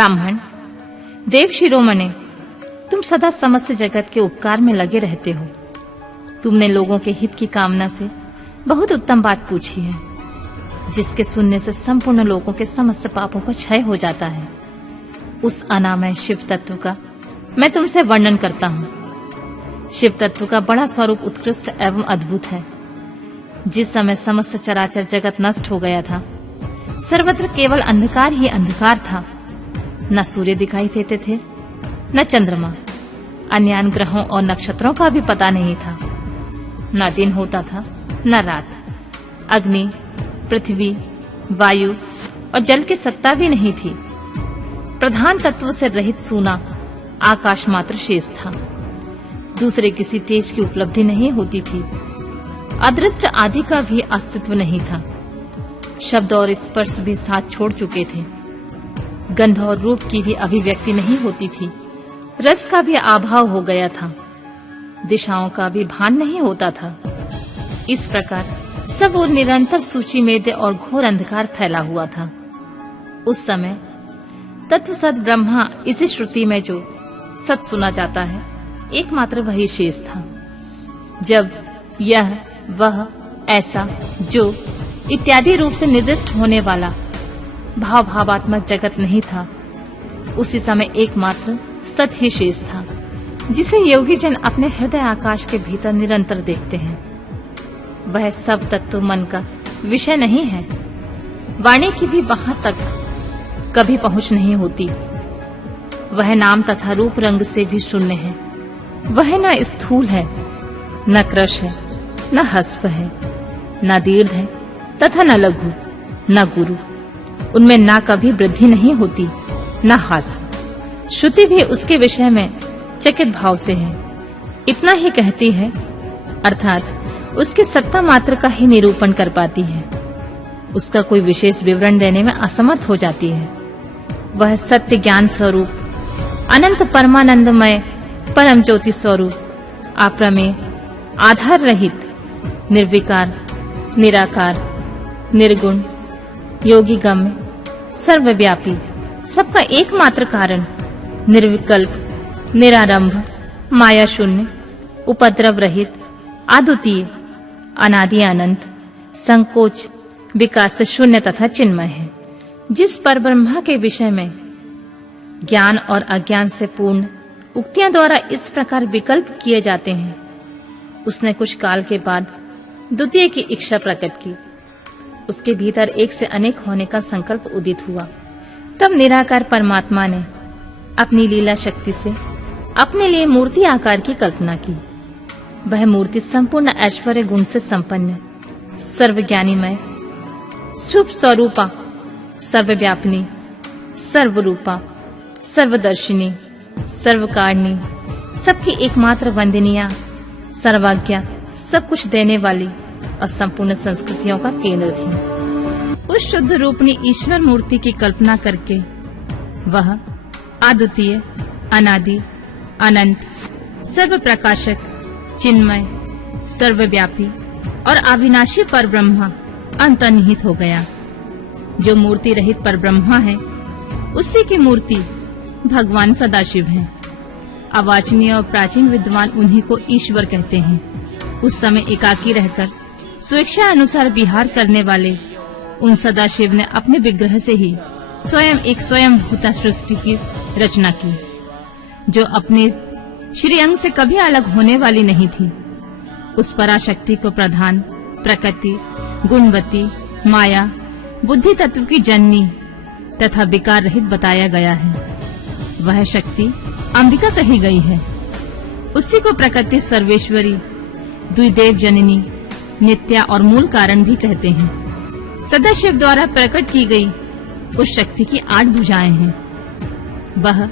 ब्राह्मण, देव शिरोमणे, तुम सदा समस्त जगत के उपकार में लगे रहते हो। तुमने लोगों के हित की कामना से बहुत उत्तम बात पूछी है, जिसके सुनने से संपूर्ण लोगों के समस्त पापों का क्षय हो जाता है। उस अनामय शिव तत्व का मैं तुमसे वर्णन करता हूँ। शिव तत्व का बड़ा स्वरूप उत्कृष्ट एवं अद्भुत है। जिस समय समस्त चराचर जगत नष्ट हो गया था, सर्वत्र केवल अंधकार ही अंधकार था। न सूर्य दिखाई देते थे, न चंद्रमा, अन्य ग्रहों और नक्षत्रों का भी पता नहीं था। न दिन होता था, न रात। अग्नि, पृथ्वी, वायु और जल की सत्ता भी नहीं थी। प्रधान तत्व से रहित सूना आकाश मात्र शेष था। दूसरे किसी तेज की उपलब्धि नहीं होती थी। अदृष्ट आदि का भी अस्तित्व नहीं था। शब्द और स्पर्श भी साथ छोड़ चुके थे। गंध और रूप की भी अभिव्यक्ति नहीं होती थी। रस का भी अभाव हो गया था। दिशाओं का भी भान नहीं होता था। इस प्रकार सब और निरंतर सूची में और घोर अंधकार फैला हुआ था। उस समय तत्व सत ब्रह्मा, इसी श्रुति में जो सत सुना जाता है, एकमात्र वही शेष था। जब यह, वह, ऐसा, जो इत्यादि रूप से निर्दिष्ट होने वाला भावात्मक जगत नहीं था, उसी समय एकमात्र सत ही शेष था, जिसे योगी जन अपने हृदय आकाश के भीतर निरंतर देखते हैं। वह सब तत्व मन का विषय नहीं है। वाणी की भी वहां तक कभी पहुंच नहीं होती। वह नाम तथा रूप रंग से भी शून्य है। वह न स्थूल है, न कृश है, न हस्व है, न दीर्घ है तथा न लघु, न गुरु। उनमें न कभी वृद्धि नहीं होती, न हास्य। श्रुति भी उसके विषय में चकित भाव से है। इतना ही कहती है, अर्थात उसकी सत्ता मात्र का ही निरूपण कर पाती है। उसका कोई विशेष विवरण देने में असमर्थ हो जाती है। वह सत्य ज्ञान स्वरूप, अनंत परमानंदमय, परम ज्योति स्वरूप, अप्रमेय, आधार रहित, निर्विकार, निराकार, निर्गुण, योगी गम्य, सर्वव्यापी, सबका एकमात्र कारण, निर्विकल्प, निरारंभ, माया शून्य, उपद्रव रहित, अद्वितीय, अनादि अनंत, संकोच, विकास से शून्य तथा चिन्मय है। जिस परब्रह्मा के विषय में ज्ञान और अज्ञान से पूर्ण उक्तियां द्वारा इस प्रकार विकल्प किए जाते हैं, उसने कुछ काल के बाद द्वितीय की इच्छा प्रकट की। उसके भीतर एक से अनेक होने का संकल्प उदित हुआ। तब निराकार परमात्मा ने अपनी लीला शक्ति से अपने लिए मूर्ति आकार की कल्पना की। वह मूर्ति संपूर्ण ऐश्वर्य गुण से संपन्न, सर्वज्ञानीमय, शुभ स्वरूपा, सर्वव्यापिनी, सर्वरूपा, सर्वदर्शिनी, सर्वकारिणी, सबकी एकमात्र वंदनीय, सर्वज्ञा, सब कुछ देने वाली और संपूर्ण संस्कृतियों का केंद्र थी। उस शुद्ध रूपणी ईश्वर मूर्ति की कल्पना करके वह अद्वितीय, अनादि, अनंत, सर्व प्रकाशक, चिन्मय, सर्वव्यापी और अविनाशी परब्रह्मा अंतर्निहित हो गया। जो मूर्ति रहित परब्रह्मा है, उसी की मूर्ति भगवान सदाशिव है। अवाचनीय और प्राचीन विद्वान उन्हीं को ईश्वर कहते हैं। उस समय एकाकी रहकर स्वेच्छा अनुसार विहार करने वाले उन सदाशिव ने अपने विग्रह से ही स्वयं एक स्वयंभूता सृष्टि की रचना की, जो अपने श्रीअंग से कभी अलग होने वाली नहीं थी। उस पराशक्ति को प्रधान, प्रकृति, गुणवती, माया, बुद्धि तत्व की जननी तथा विकार रहित बताया गया है। वह शक्ति अंबिका कही गई है। उसी को प्रकृति सर्वेश्वरी, द्विदेव जननी, नित्या और मूल कारण भी कहते हैं। सदाशिव द्वारा प्रकट की गई उस शक्ति की 8 भुजाएं हैं। वह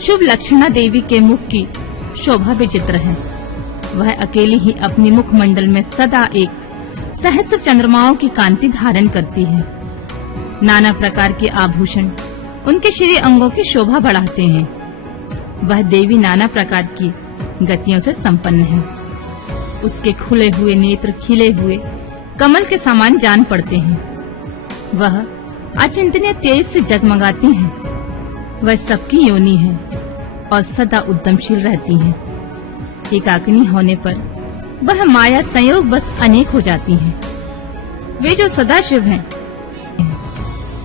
शुभ लक्षणा देवी के मुख की शोभा विचित्र है। वह अकेली ही अपनी मुखमंडल में सदा एक सहस्र चंद्रमाओं की कांति धारण करती है। नाना प्रकार के आभूषण उनके श्री अंगों की शोभा बढ़ाते हैं। वह देवी नाना प्रकार की गतियों से संपन्न है। उसके खुले हुए नेत्र खिले हुए कमल के समान जान पड़ते हैं। वह अचिंतनीय तेज से जगमगाती हैं। वह सबकी योनि है और सदा उद्यमशील रहती हैं। एकाकिनी होने पर वह माया संयोग बस अनेक हो जाती हैं। वे जो सदा शिव हैं,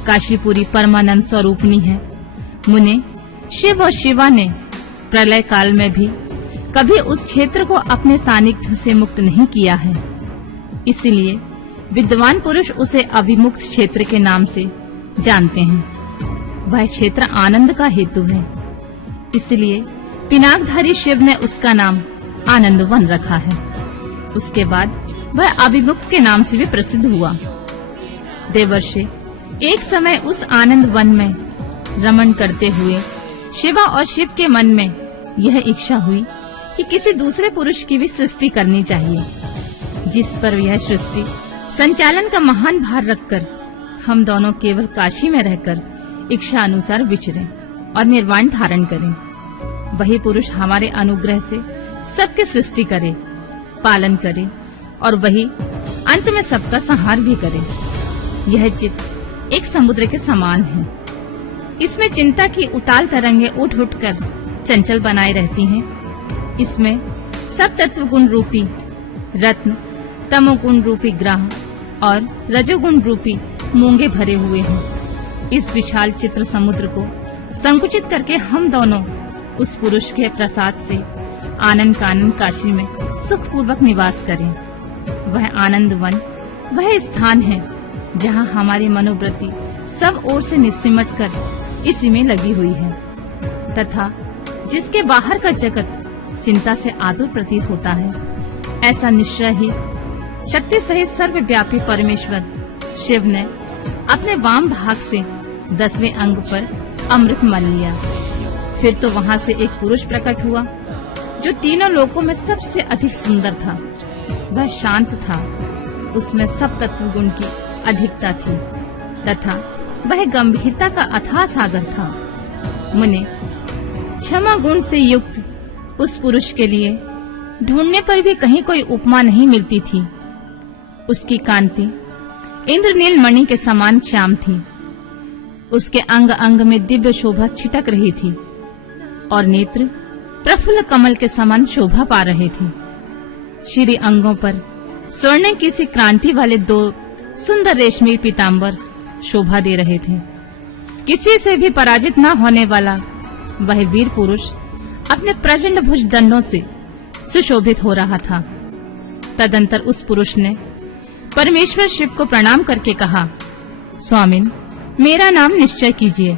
काशीपुरी परमानंद स्वरूपनी है। मुने, शिव और शिवा ने प्रलय काल में भी कभी उस क्षेत्र को अपने सानिध्य से मुक्त नहीं किया है। इसलिए विद्वान पुरुष उसे अविमुक्त क्षेत्र के नाम से जानते हैं। वह क्षेत्र आनंद का हेतु है, इसलिए पिनाकधारी शिव ने उसका नाम आनंद वन रखा है। उसके बाद वह अविमुक्त के नाम से भी प्रसिद्ध हुआ। देवर्षि एक समय उस आनंद वन में रमण करते हुए शिवा और शिव के मन में यह इच्छा हुई कि किसी दूसरे पुरुष की भी सृष्टि करनी चाहिए, जिस पर यह सृष्टि संचालन का महान भार रखकर हम दोनों केवल काशी में रहकर इच्छा अनुसार विचरें और निर्वाण धारण करें। वही पुरुष हमारे अनुग्रह से सबके सृष्टि करे, पालन करे और वही अंत में सबका संहार भी करे। यह चित्त एक समुद्र के समान है। इसमें चिंता की उताल तरंगे उठ उठकर चंचल बनाए रहती हैं। इसमें सब तत्व गुण रूपी रत्न, तमोगुण रूपी ग्रह और रजोगुण रूपी मूंगे भरे हुए हैं। इस विशाल चित्र समुद्र को संकुचित करके हम दोनों उस पुरुष के प्रसाद से आनंद कानन काशी में सुखपूर्वक निवास करें। वह आनंद वन वह स्थान है जहाँ हमारी मनोवृत्ति सब ओर से निस्सिमट कर इसी में लगी हुई है, तथा जिसके बाहर का जगत चिंता से आतुर प्रतीत होता है। ऐसा निश्चय ही शक्ति सहित सर्वव्यापी परमेश्वर शिव ने अपने वाम भाग से 10वें अंग पर अमृत मल लिया। फिर तो वहाँ से एक पुरुष प्रकट हुआ जो तीनों लोकों में सबसे अधिक सुंदर था। वह शांत था, उसमें सब तत्व गुण की अधिकता थी तथा वह गंभीरता का अथाह सागर था। मुने, क्षमा गुण से युक्त उस पुरुष के लिए ढूंढने पर भी कहीं कोई उपमा नहीं मिलती थी। उसकी कांति इंद्रनील मणि के समान श्याम थी। उसके अंग अंग में दिव्य शोभा छिटक रही थी और नेत्र प्रफुल्ल कमल के समान शोभा पा रहे थे। श्री अंगों पर स्वर्ण की सी क्रांति वाले 2 सुंदर रेशमी पीतांबर शोभा दे रहे थे। किसी से भी पराजित न होने वाला वह वीर पुरुष अपने प्रचंड भुज दंडों से सुशोभित हो रहा था। तदंतर उस पुरुष ने परमेश्वर शिव को प्रणाम करके कहा, स्वामिन, मेरा नाम निश्चय कीजिए,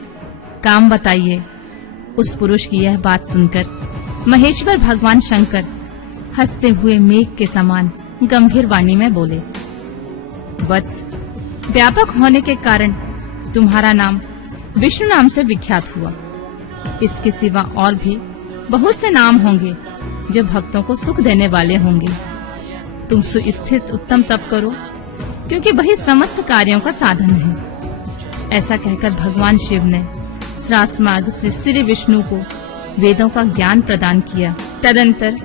काम बताइए। उस पुरुष की यह बात सुनकर महेश्वर भगवान शंकर हंसते हुए मेघ के समान गंभीर वाणी में बोले, वत्स, व्यापक होने के कारण तुम्हारा नाम विष्णु नाम से विख्यात हुआ। इसके सिवा और भी बहुत से नाम होंगे जो भक्तों को सुख देने वाले होंगे। तुम सुस्थित उत्तम तप करो, क्योंकि वही समस्त कार्यों का साधन है। ऐसा कहकर भगवान शिव ने सहस्रार्ग से श्री विष्णु को वेदों का ज्ञान प्रदान किया। तदंतर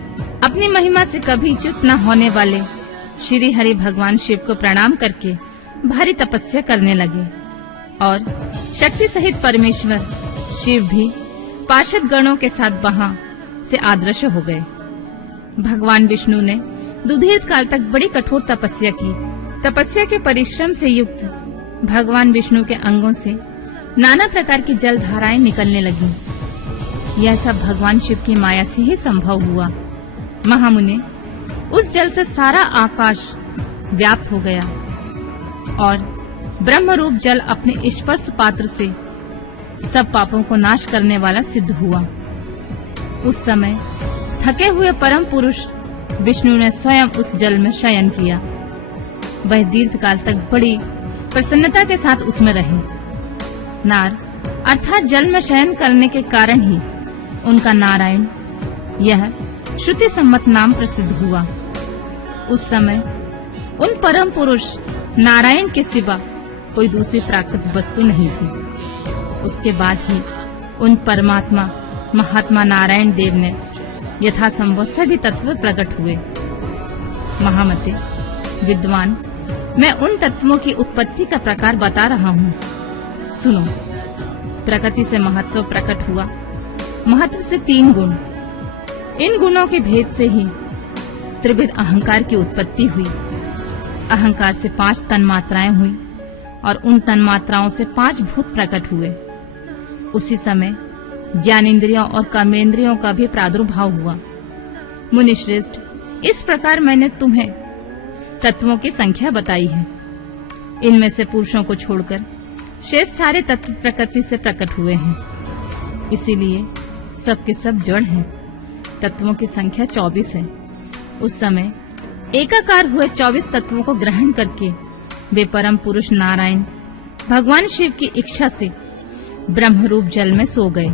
अपनी महिमा से कभी च्युत न होने वाले श्री हरि भगवान शिव को प्रणाम करके भारी तपस्या करने लगे और शक्ति सहित परमेश्वर शिव भी पार्षद गणों के साथ वहां से अदृश्य हो गए। भगवान विष्णु ने सुदीर्घ काल तक बड़ी कठोर तपस्या की। तपस्या के परिश्रम से युक्त भगवान विष्णु के अंगों से नाना प्रकार की जल धाराएं निकलने लगी। यह सब भगवान शिव की माया से ही संभव हुआ। महामुने, उस जल से सारा आकाश व्याप्त हो गया और ब्रह्म रूप जल अपने स्पर्श पात्र से सब पापों को नाश करने वाला सिद्ध हुआ। उस समय थके हुए परम पुरुष विष्णु ने स्वयं उस जल में शयन किया। वह दीर्घ काल तक बड़ी प्रसन्नता के साथ उसमें रहे। नार अर्थात जल में शयन करने के कारण ही उनका नारायण यह श्रुति सम्मत नाम प्रसिद्ध हुआ। उस समय उन परम पुरुष नारायण के सिवा कोई दूसरी प्राकृत वस्तु नहीं थी। उसके बाद ही उन परमात्मा महात्मा नारायण देव ने यथासंभव सभी तत्व प्रकट हुए। महामते, विद्वान, मैं उन तत्वों की उत्पत्ति का प्रकार बता रहा हूँ, सुनो। प्रकृति से महत्व प्रकट हुआ। महत्व से 3 गुण। इन गुणों के भेद से ही त्रिविध अहंकार की उत्पत्ति हुई। अहंकार से 5 तन्मात्राएं हुई और उन तन्मात्राओं से 5 भूत प्रकट हुए। उसी समय ज्ञानेंद्रियों और कर्मेंद्रियों का भी प्रादुर्भाव हुआ। मुनिश्रेष्ठ, इस प्रकार मैंने तुम्हें तत्वों की संख्या बताई है। इनमें से पुरुषों को छोड़कर शेष सारे तत्व प्रकृति से प्रकट हुए हैं। इसीलिए सबके सब जड़ हैं। तत्वों की संख्या 24 है। उस समय एकाकार हुए 24 तत्वों को ग्रहण करके वे परम पुरुष नारायण भगवान शिव की इच्छा से ब्रह्मरूप जल में सो गए।